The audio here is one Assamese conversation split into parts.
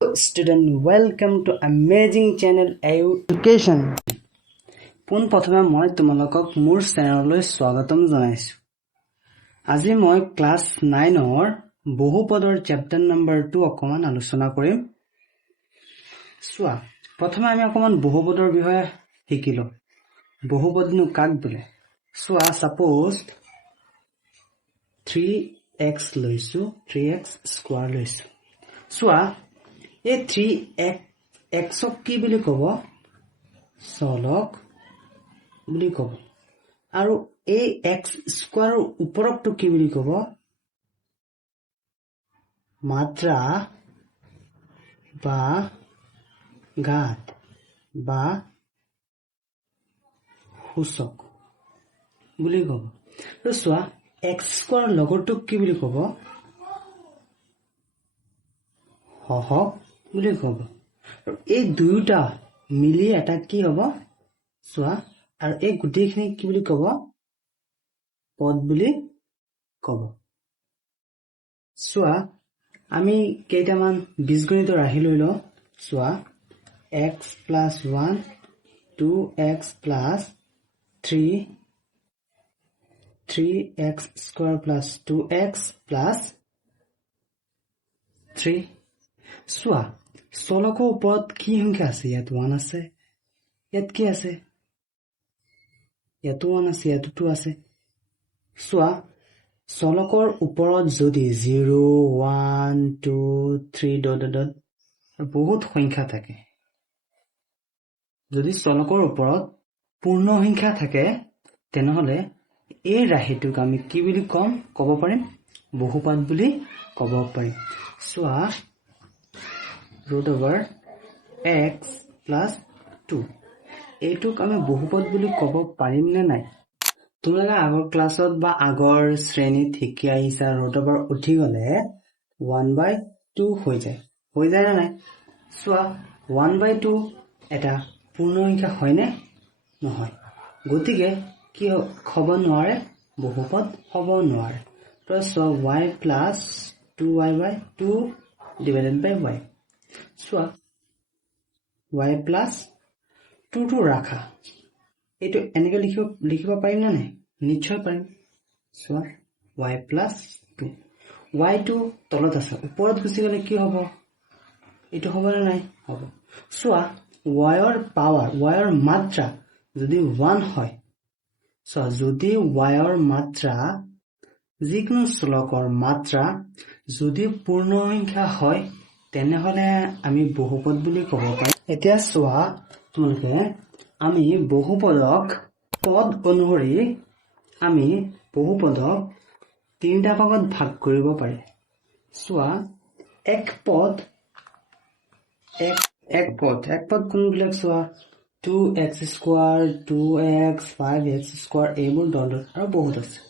Student, welcome to amazing channel education. পোন প্ৰথমে মই তোমালোকক মোৰ চেনেললৈ স্বাগতম জনাইছো। আজি মই ক্লাস 9 ৰ বহুপদৰ চেপ্টাৰ নম্বৰ 2 অকমান আলোচনা কৰিম। সোৱা, প্ৰথমে আমি অকমান বহুপদৰ বিষয়ে শিকিলো। বহুপদনো কাক বোলে? সোৱা, সাপোজ 3x লৈছো, 3x স্কয়াৰ লৈছো। সোৱা, এই 3x কি বুলি কব? চলক বুলি কব। আৰু এই x স্কয়াৰৰ ওপৰতটো কি বুলি কব? মাত্ৰা বা ঘাত বা সূচক বুলি কব। তো সোৱা, x স্কয়াৰ লগৰটোক কি বুলি কব? হহক বুলি কব। এই দুয়োটা মিলি এটা কি হব? সোৱা, আৰু এই গোটেইখিনি কি বুলি কব? পদ বুলি কব। সোৱা, আমি কেইটামান বীজগণিত ৰাশি লৈ লওঁ। সোৱা, x plus 1 2x plus 3x square plus 2x plus 3। সোৱা, চলকৰ ওপৰত কি সংখ্যা আছে? ইয়াত 1 আছে, ইয়াত কি আছে? ইয়াতো 1 আছে, ইয়াতো 2 আছে। সোৱা, চলকৰ ওপৰত যদি 0 1 2 3 বহুত সংখ্যা থাকে, যদি চলকৰ ওপৰত পূৰ্ণ সংখ্যা থাকে, তেনেহলে এই ৰাশিটোক আমি কি বুলি কব পাৰিম? বহুপদ বুলি কব পাৰিম। সোৱা, √x plus 2 এইটোক আমি বহুপদ বুলি কব পাৰিম নে নাই? তোমালোকে আগৰ ক্লাছত বা আগৰ শ্ৰেণীত শিকি আহিছা, √, উঠি গলে 1/2 হৈ যায় নে নাই? সোৱা, 1/2 এটা পূৰ্ণ সংখ্যা হয় নে নহয়? গতিকে কি হব নোৱাৰে? বহুপদ হব নোৱাৰে। তো সোৱা, y plus 2y/2 divided by y। সোৱা, y plus 2 ৰাখা, এইটো এনেকে লিখিব পাৰিম নে নাই? নিশ্চয় পাৰিম। সোৱা, y plus 2, y টো তলত আছে, ওপৰত গুচি গলে কি হব? এইটো হব নে নাই? হব। সোৱা, y ৰ পাৱাৰ, y ৰ মাত্ৰা যদি 1 হয়, যদি y ৰ মাত্ৰা, যিকোনো চলকৰ মাত্ৰা যদি পূৰ্ণ সংখ্যা হয়, তেনেহলে আমি বহুপদ বুলি কব পাৰিম। এতিয়া সোৱা, তোমালোকে আমি বহুপদক পদ অনুসৰি আমি বহুপদক 3টা ভাগত ভাগ কৰিব পাৰি। সোৱা, এক পদ কোনবিলাক? সোৱা, 2x square, 2x, 5x square, এইবোৰ দল আৰু বহুত আছে।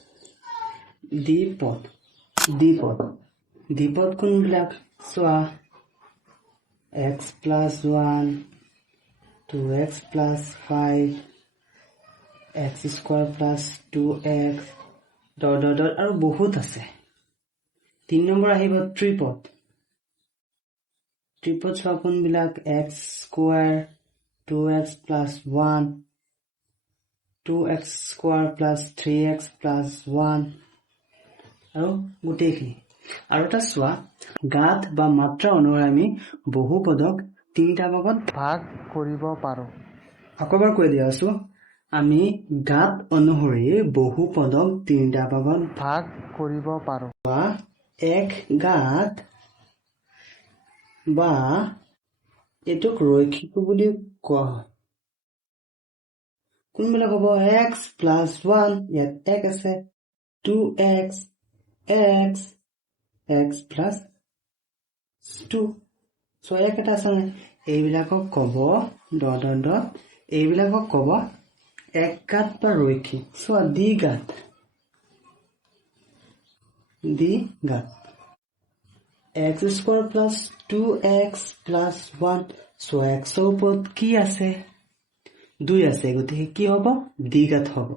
দ্বিপদ কোনবিলাক? সোৱা, x plus 1 2x plus 5 x square plus 2x আৰু বহুত আছে। 3 নম্বৰ আহিব ত্ৰিপদ সোৱা, কোনবিলাক? x square 2x plus 1 2x square plus 3x plus 1 আৰু গোটেইখিনি। আৰু এটা সোৱা, ঘাত বা মাত্ৰা অনুসৰি আমি বহুপদক 3টা ভাগত ভাগ কৰিব পাৰো। আকৌ এবাৰ কৈ দিয়া আছো, আমি ঘাত অনুসৰি বহুপদক 3টা ভাগত ভাগ কৰিব পাৰো। এক ঘাত বা এইটোক ৰৈখিক বুলি কোৱা হয়। কোনবিলাক হব? x plus 1, ইয়াত এক আছে, 2x x plus 2, এক এটা আছে নাই? এইবিলাকক কব এইবিলাকক কব এক ঘাত বা ৰৈখিক। সোৱা, দ্বিঘাত x square plus 2x plus 1। সোৱা, x ৰ ওপৰত কি আছে? 2 আছে, গতিকে কি হব? দ্বিঘাত হব।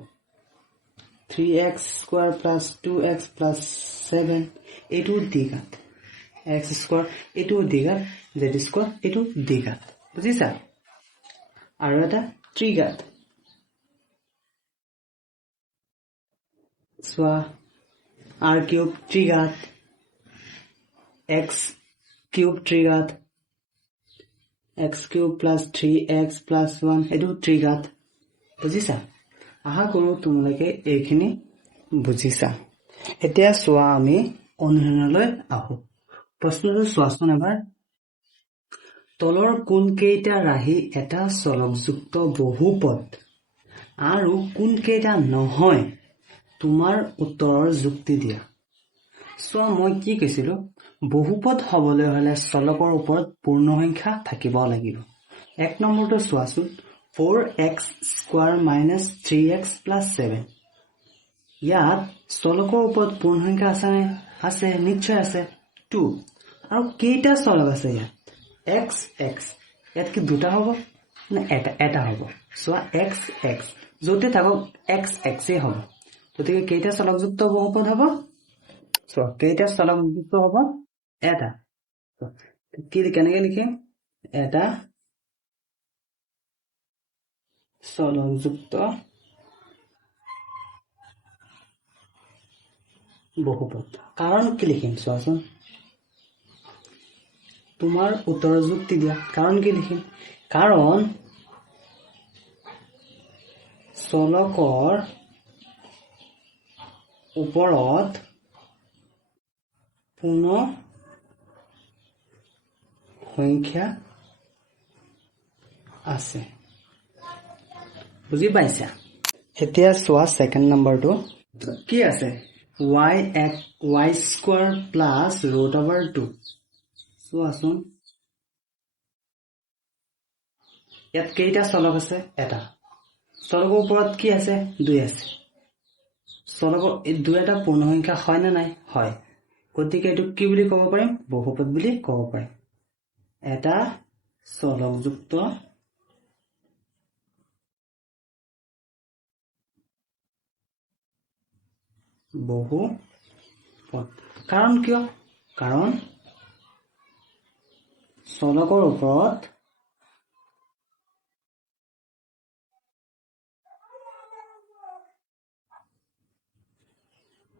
3x square plus 2x plus 7 এইটো দ্বিঘাত। x square এইটো দ্বিঘাত। জেড স্কোৱাৰ এইটো ডি ঘাত বুজিছা আৰু এটা ত্ৰিঘাত চোৱা r কিউব ত্ৰিঘাত x কিউব ত্ৰিঘাত x cube plus 3x plus 1 এইটো ত্ৰিঘাত বুজিছা আহা কৰো তোমালোকে এইখিনি বুজিছা এতিয়া চোৱা আমি অনুশীলনলৈ আহো প্ৰশ্নটো চোৱাচোন এবাৰ তলৰ কোন কেইটা ৰাহি এটা চলকযুক্ত বহুপদ আৰু কোন কেইটা নহয় তোমাৰ উত্তৰৰ যুক্তি দিয়া চোৱা মই কি কৈছিলো বহুপদ হবলৈ হলে চলকৰ ওপৰত পূৰ্ণ সংখ্যা থাকিব লাগিব এক নম্বৰটো চোৱাচোন 4x square minus 3x plus 7 ইয়াত চলকৰ ওপৰত পূৰ্ণ সংখ্যা আছে নে আছে নিশ্চয় আছে 2 আৰু কেইটা চলক আছে ইয়াত x x ইয়াত কি দুটা হ'ব না এটা হ'ব চোৱা x x যতে থাকক x x এ হ'ব গতিকে কেইটা চলকযুক্ত বহুপদ হ'ব চোৱা কেইটা চলকযুক্ত হ'ব এটা কি কেনেকৈ লিখিম এটা চলকযুক্ত বহুপদ কাৰণ কি লিখিম চোৱাচোন তোমাৰ উত্তৰ যুক্তি দিয়া কাৰণ কি লিখিম কাৰণ চলকৰ ওপৰত পূৰ্ণ সংখ্যা আছে বুজি পাইছা এতিয়া চোৱা সেকেন্ড নম্বৰটো কি আছে y স্কয়াৰ প্লাস √2 চোৱাচোন ইয়াত কেইটা চলক আছে এটা চলকৰ ওপৰত কি আছে 2 আছে চলকৰ এই দুই এটা পূৰ্ণ সংখ্যা হয় না নাই হয় গতিকে এটো কি বুলি ক'ব পাৰিম বহুপদ বুলি ক'ব পাৰিম এটা চলকযুক্ত বহুপদ কাৰণ কিয় কাৰণ চলকৰ ওপৰত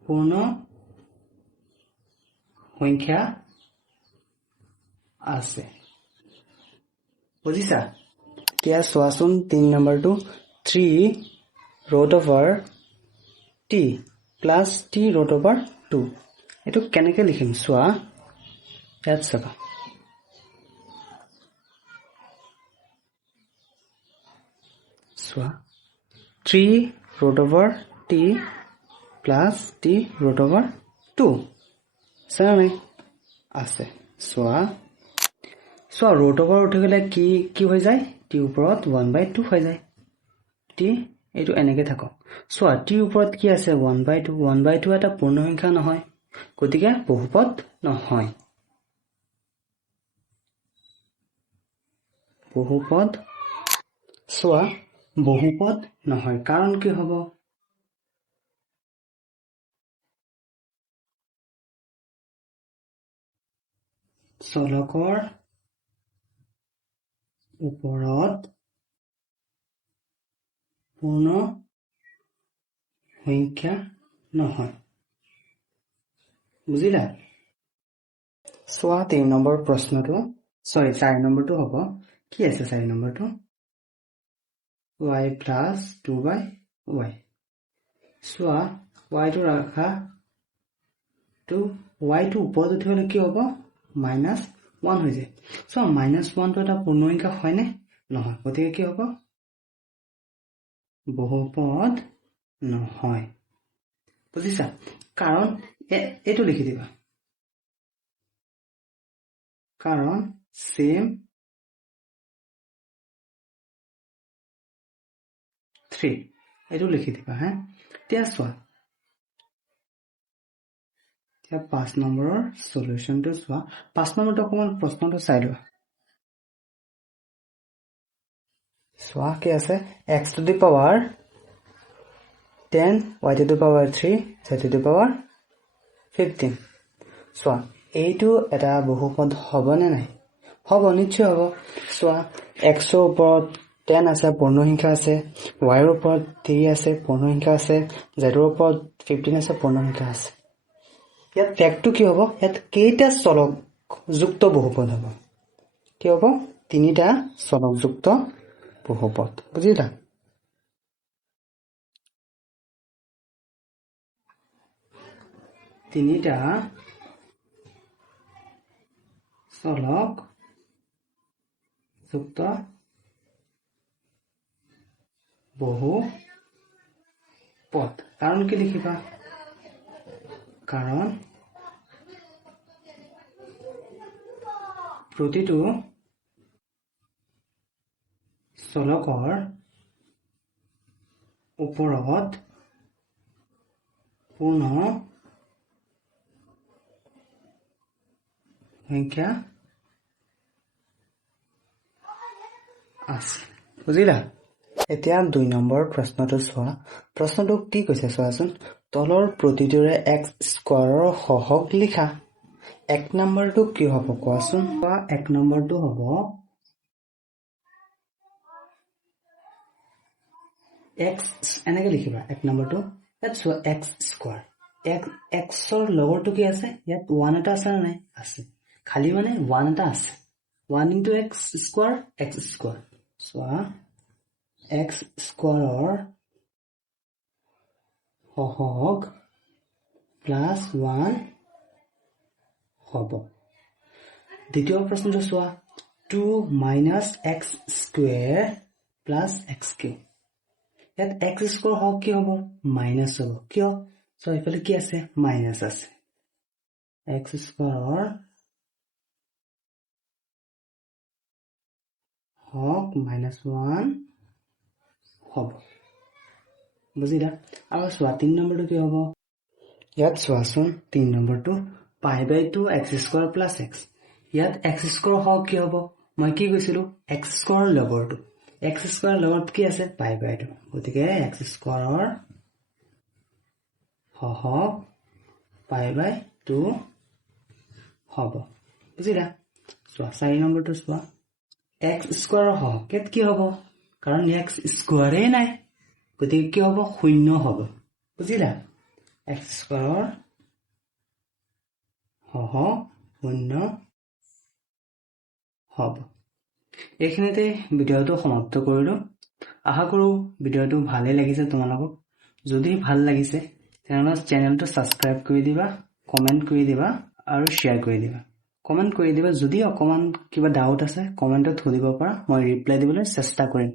পূৰ্ণ সংখ্যা আছে বুজিছা এতিয়া চোৱাচোন 3 নম্বৰটো 3√t plus t√2 এটো কেনেকৈ লিখিম চোৱা ইয়াত চাবা চোৱা 3√t plus t√2 চানে আছে চোৱা √over উঠি গলে কি হৈ যায় t ওপৰত 1/2 হৈ যায় t এইটো এনেকৈ থাকক চোৱা t ওপৰত কি আছে 1/2 এটা পূৰ্ণ সংখ্যা নহয় গতিকে বহুপদ নহয় বহুপদ চোৱা বহুপদ নহয় কাৰণ কি হ'ব চলকৰ ওপৰত পূৰ্ণ সংখ্যা নহয় বুজিলা চোৱা 3 নম্বৰ প্ৰশ্নটো 4 নম্বৰটো হ'ব কি আছে 4 নম্বৰটো y plus 2/y চোৱা y টো ৰাখা তো y টো ওপৰত উঠিলে কি হ'ব -1 হৈ যায় চোৱা -1 টো এটা পূৰ্ণ সংখ্যা হয় নে নহয় গতিকে কি হ'ব বহুপদ নহয় বুজিছা কাৰণ এটো লিখি দিবা কাৰণ same 3 এটো লিখি দিবা হা এতিয়া চোৱা এতিয়া 5 নম্বৰৰ সলিউশনটো চোৱা 5 নম্বৰটো অকমান প্ৰশ্নটো চাই লোৱা চোৱা কি আছে x to the power 10 y to the power 3 z to the power 15 চোৱা এইটো এটা বহুপদ হ'ব নে নাই হ'ব নিশ্চয় হ'ব চোৱা xৰ ওপৰত 10 আছে পূৰ্ণসংখ্যা আছে yৰ ওপৰত 3 আছে পূৰ্ণসংখ্যা আছে zৰ ওপৰত 15 আছে পূৰ্ণসংখ্যা আছে ইয়াত ফেক্টটো কি হ'ব ইয়াত কেইটা চলক যুক্ত বহুপদ হ'ব কি হ'ব তিনিটা চলক যুক্ত বহুপদ বুজিলা তিনিটা চলক যুক্ত বহুপদ কাৰণ কি লিখিবা কাৰণ প্ৰতিটো চলকৰ ওপৰত পূৰ্ণ সংখ্যা আছে বুজিলা এতিয়া 2 নম্বৰ প্ৰশ্নটো চোৱা প্ৰশ্নটো কি কৈছে চোৱাচোন তলৰ প্ৰতিটোৰে x স্কয়াৰৰ সহগ লিখা 1 নম্বৰটো কি হ'ব কোৱাচোন 1 নম্বৰটো হ'ব x এনেকে লিখিবা 1 নম্বৰটো ইয়াত চোৱা x স্কয়াৰ x ৰ লগৰটো কি আছে ইয়াত 1 এটা আছে নাই আছে খালি মানে 1 এটা আছে 1 into x স্কয়াৰ চোৱা x স্কয়াৰৰ সহগ প্লাস 1 হ'ব দ্বিতীয় প্ৰশ্নটো চোৱা 2 minus x square plus x cube ইয়াত x স্কয়াৰ হওক কি হ'ব মাইনাস হ'ব কিয় সো ইফালে কি আছে মাইনাস আছে x স্কয়াৰৰ হওক -1 হ'ব বুজিলা আৰু চোৱা 3 নম্বৰটো কি হ'ব ইয়াত চোৱাচোন 3 নম্বৰটো π/2 x স্কয়াৰ প্লাস x ইয়াত x স্কয়াৰ হওক কি হ'ব মই কি কৈছিলো x স্কয়াৰ লগৰটো x স্কয়াৰ লগত কি আছে π/2 গতিকে x স্কয়াৰৰ হওক π/2 হ'ব বুজিলা চোৱা 4 নম্বৰটো চোৱা x স্কয়াৰৰ হওক কেত কি হ'ব কাৰণ x স্কয়াৰে নাই গতিকে কি হ'ব 0 হ'ব বুজিলা x স্কয়াৰৰ হওক 0 হ'ব এইখিনিতে ভিডিওটো সমাপ্ত কৰিলো আশা কৰো ভিডিওটো ভালে লাগিছে তোমালোকক যদি ভাল লাগিছে তেনেহলে চেনেলটো সাবস্ক্ৰাইব কৰি দিবা কমেন্ট কৰি দিবা আৰু শেয়াৰ কৰি দিবা কমেন্ট কৰি দিবা যদি অকমান কিবা ডাউট আছে কমেন্টত সুধিব পাৰা মই ৰিপ্লাই দিবলৈ চেষ্টা কৰিম